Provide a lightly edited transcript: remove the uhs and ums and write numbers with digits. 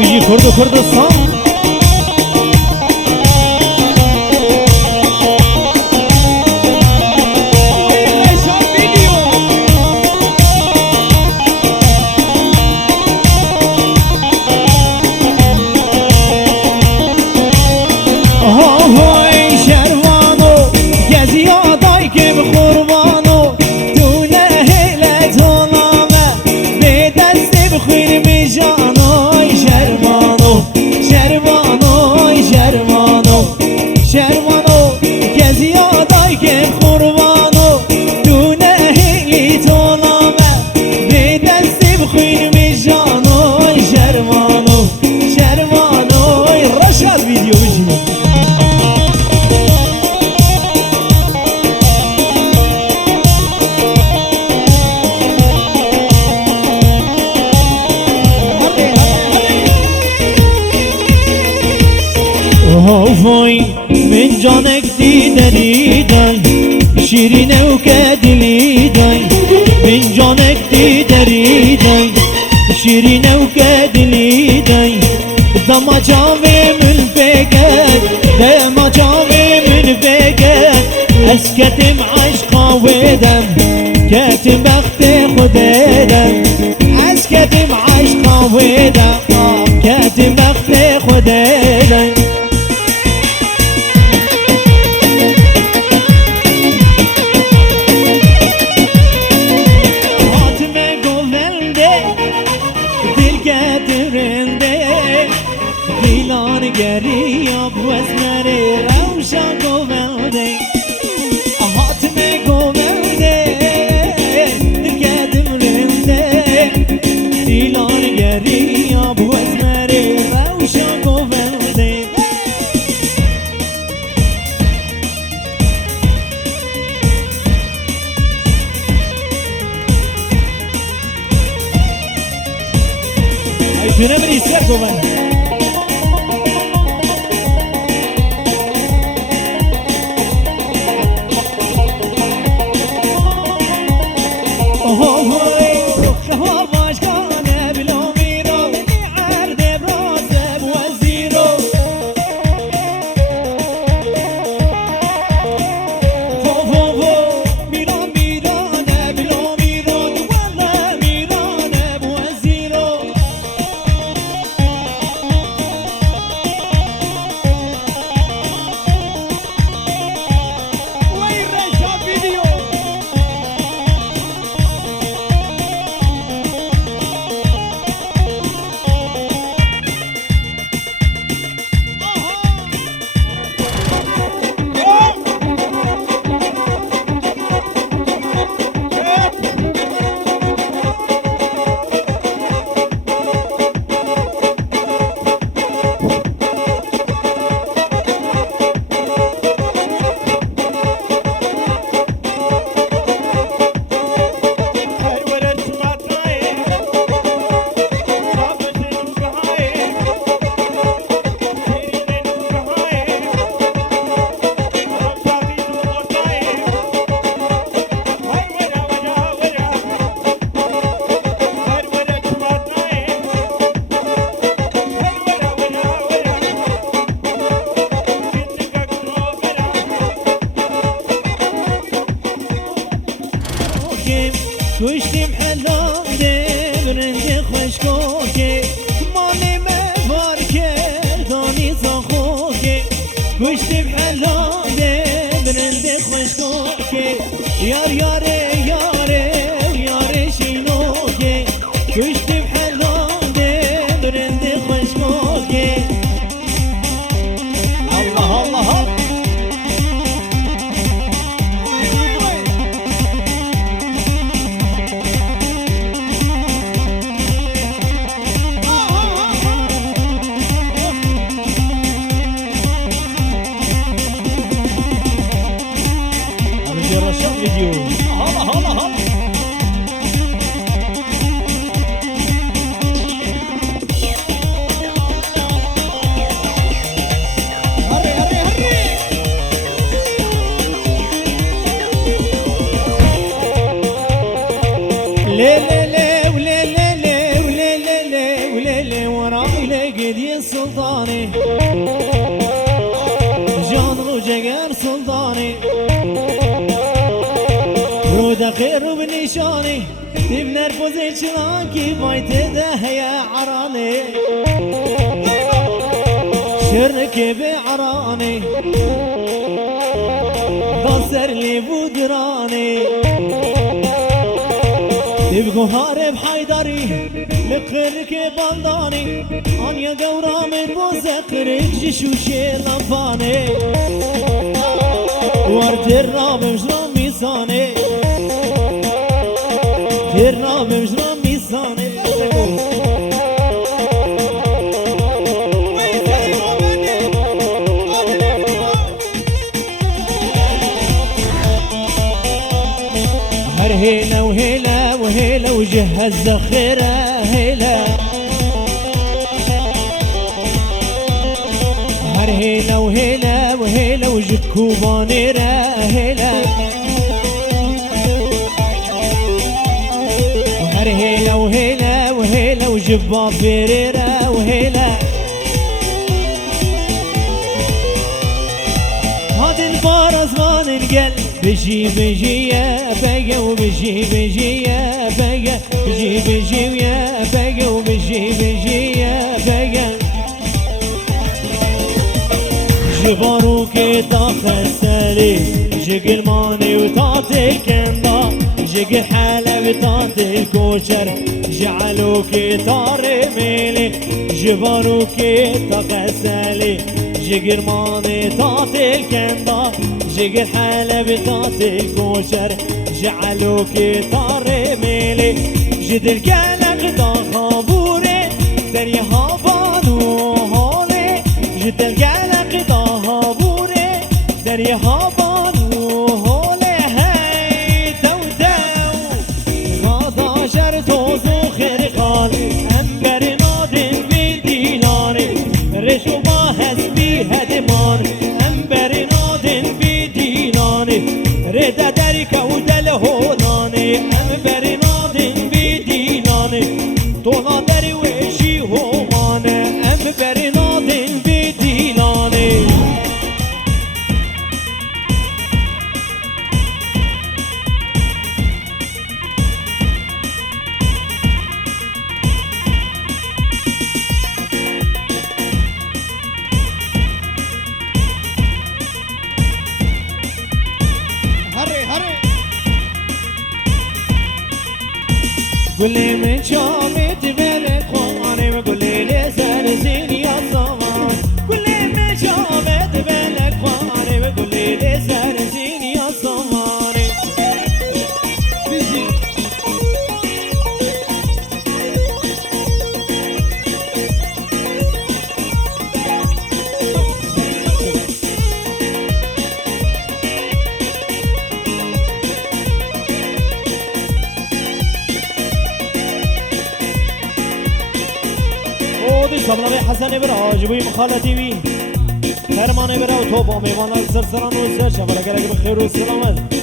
بيجي كردستان. وای من جانک دیدنی دای شیرینه و که دلی دای من جانک دیدنی دای شیرینه و که دلی دای دما جاوی من بگد دما جاوی من بگد از کتم عشقا ودم کتم بخت خودم از کتم عشقا ودم کتم بخت خودم گری آب وزنری روشن گوونده حاتم گوونده دلگدم رنده دیلان گری آب وزنری روشن گوونده ای تونه بری سر گوونده کشتیم حلاله برنج خوشگاه مالی مبار کردانی تا خواه کشتیم حلاله برنج خوشگاه یار یاره یاره یاره شینوه کشتیم حلاله برنج خوشگاه الله الله فيديو هلا هلا هلا کی باید ده یا عرانه شرک به عرانه داسر لی بودرانه تبقو هارب حیداری لقرك بلداني انيا قورامي بوزقرك جشوشي لنفاني ورد الراب مجرم ميساني الراب مجرم ميساني هر هيلا وهيلا وهيلا وجهز ذخيره هيلا هر هيلا وهيلا وهيلا وجد كوبانيرة هيلا هر هيلا وهيلا وهيلا وجد بافيريرة وهيلا هاد البار زمان القلب بجي بجي يا بقى وبجي بجي يا بقى بجي بجي يا بقى وبجي بجي يا بقى جباروكي تخسري جيك الماني وتعطي الكندا جيك الحلب وتعطي الكوشر جعلوكي طاري ميلي جباروكي تخسري جيك الماني تعطي الكندا جيك الحلب تعطي الكوشر جعلوكي طاري ميلي جد القلق دا خابوري دريا هابانو هولي جد القلق دا هابوري دريا هابانو هولي هاي تو تو غادا جرتوزو خرقال امبر نادن بديلاني رشو باهز بهدمان امبر نادن بديلاني ردا درك ودل هولاني امبر نادن بديلاني طولا دري وشي هوانا امبر نادن بديلاني قولي من شامت بلد خواني وقولي لي سرزين يا صمان قولي من شامت بلد خواني وقولي لي سرزين يا صماني صبنا حسن برا جبوي مخالتي بي فرمان برا وتوبا ميوانا سرسران وسر شفرك لك بخير والسلامات